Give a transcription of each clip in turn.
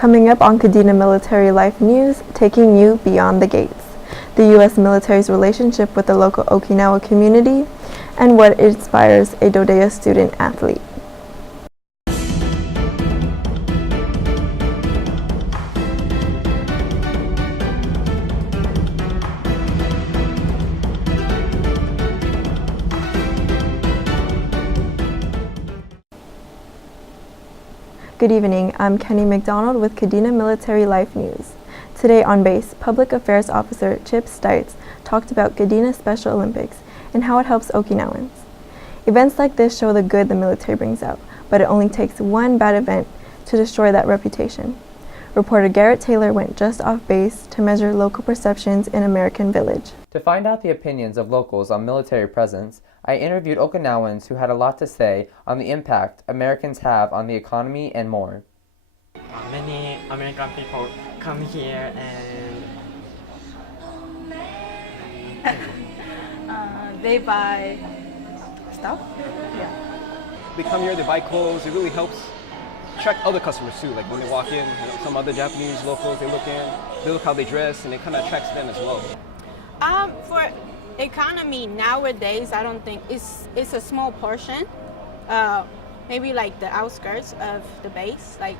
Coming up on Kadena Military Life News, taking you beyond the gates, the U.S. military's relationship with the local Okinawa community, and what inspires a DoDEA student athlete. Good evening, I'm Kenny McDonald with Kadena Military Life News. Today on base, Public Affairs Officer Chip Stites talked about Kadena Special Olympics and how it helps Okinawans. Events like this show the good the military brings out, but it only takes one bad event to destroy that reputation. Reporter Garrett Taylor went just off base to measure local perceptions in American Village. To find out the opinions of locals on military presence, I interviewed Okinawans who had a lot to say on the impact Americans have on the economy and more. Many American people come here and they buy stuff. Yeah. They come here, they buy clothes. It really helps attract other customers too. Like when they walk in, some other Japanese locals, they look how they dress, and it kind of attracts them as well. For economy nowadays, I don't think it's a small portion. Maybe like the outskirts of the base, like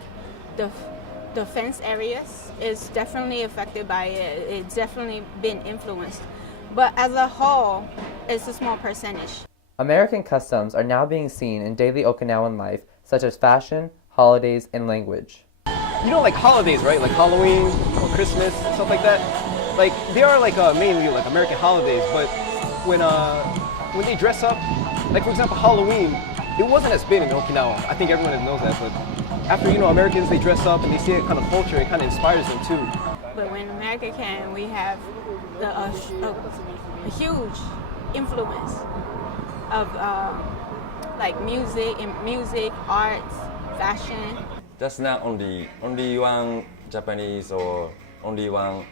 the fence areas is definitely affected by it. It's definitely been influenced. But as a whole, it's a small percentage. American customs are now being seen in daily Okinawan life, such as fashion, holidays, and language. You know, like holidays, right? Like Halloween or Christmas, stuff like that. Like they are like mainly like American holidays, but when they dress up, like for example Halloween, it wasn't as big in Okinawa. I think everyone knows that, but after Americans, they dress up and they see that kind of culture, it kind of inspires them too. But when America came, we have a huge influence of like music, arts, fashion. That's not only one Japanese or only one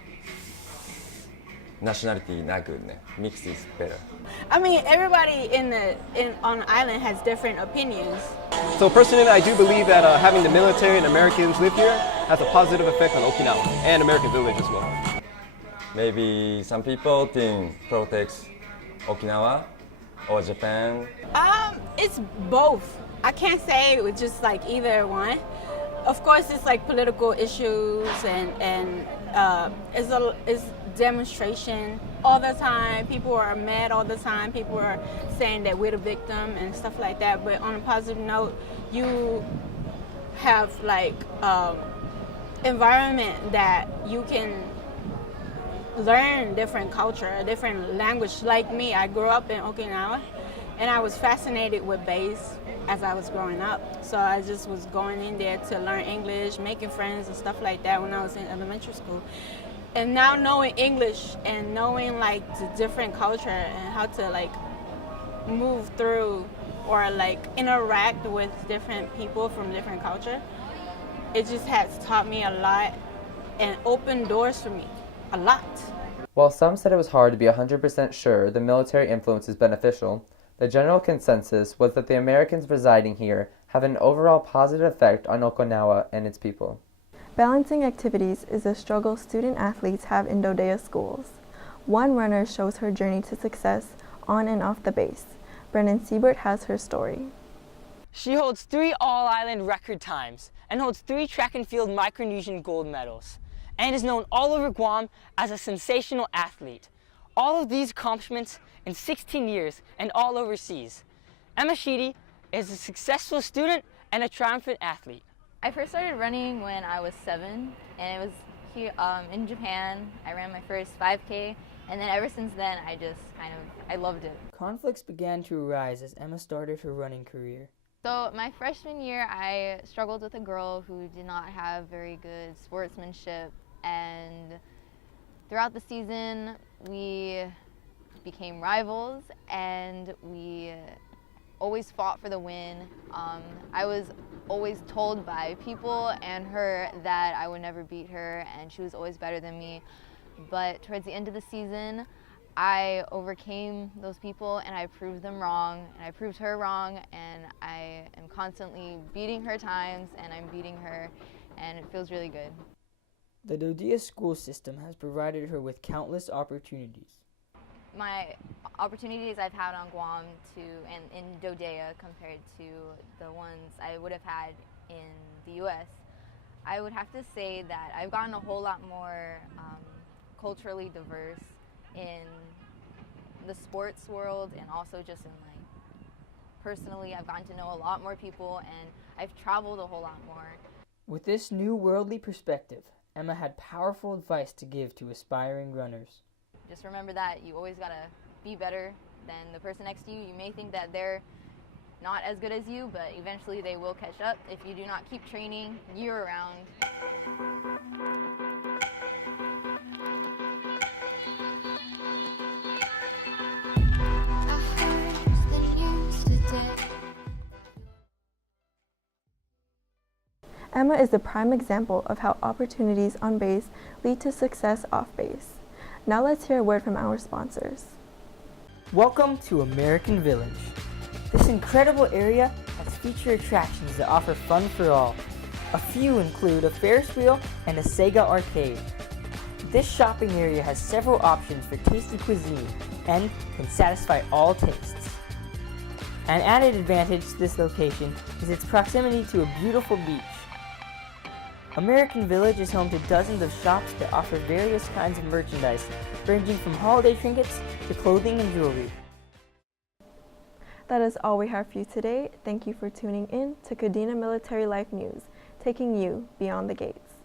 nationality. Not good. Mix is better. I mean, everybody on the island has different opinions. So personally, I do believe that having the military and Americans live here has a positive effect on Okinawa and American Village as well. Maybe some people think protects Okinawa or Japan. It's both. I can't say it was just like either one. Of course, it's like political issues and it's demonstration all the time. People are mad all the time. People are saying that we're the victim and stuff like that. But on a positive note, you have like environment that you can learn different culture, different language. Like me, I grew up in Okinawa, and I was fascinated with bass as I was growing up. So I just was going in there to learn English, making friends and stuff like that when I was in elementary school. And now knowing English and knowing like the different culture and how to like move through or like interact with different people from different culture, it just has taught me a lot and opened doors for me a lot. While some said it was hard to be 100% sure the military influence is beneficial, the general consensus was that the Americans residing here have an overall positive effect on Okinawa and its people. Balancing activities is a struggle student athletes have in DoDEA schools. One runner shows her journey to success on and off the base. Brennan Siebert has her story. She holds 3 all-island record times and holds 3 track and field Micronesian gold medals, and is known all over Guam as a sensational athlete. All of these accomplishments in 16 years and all overseas. Emma Sheedy is a successful student and a triumphant athlete. I first started running when I was 7, and it was here in Japan. I ran my first 5K, and then ever since then I loved it. Conflicts began to arise as Emma started her running career. So my freshman year, I struggled with a girl who did not have very good sportsmanship, and throughout the season we became rivals and we always fought for the win. I was always told by people and her that I would never beat her and she was always better than me. But towards the end of the season, I overcame those people and I proved them wrong, and I proved her wrong, and I am constantly beating her times and I'm beating her, and it feels really good. The DoDEA school system has provided her with countless opportunities. My opportunities I've had on Guam and in DoDEA compared to the ones I would have had in the U.S., I would have to say that I've gotten a whole lot more culturally diverse in the sports world, and also just in personally, I've gotten to know a lot more people, and I've traveled a whole lot more. With this new worldly perspective, Emma had powerful advice to give to aspiring runners. Just remember that you always gotta be better than the person next to you. You may think that they're not as good as you, but eventually they will catch up if you do not keep training year-round. Emma is a prime example of how opportunities on base lead to success off base. Now let's hear a word from our sponsors. Welcome to American Village. This incredible area has feature attractions that offer fun for all. A few include a Ferris wheel and a Sega arcade. This shopping area has several options for tasty cuisine and can satisfy all tastes. An added advantage to this location is its proximity to a beautiful beach. American Village is home to dozens of shops that offer various kinds of merchandise, ranging from holiday trinkets to clothing and jewelry. That is all we have for you today. Thank you for tuning in to Kadena Military Life News, taking you beyond the gates.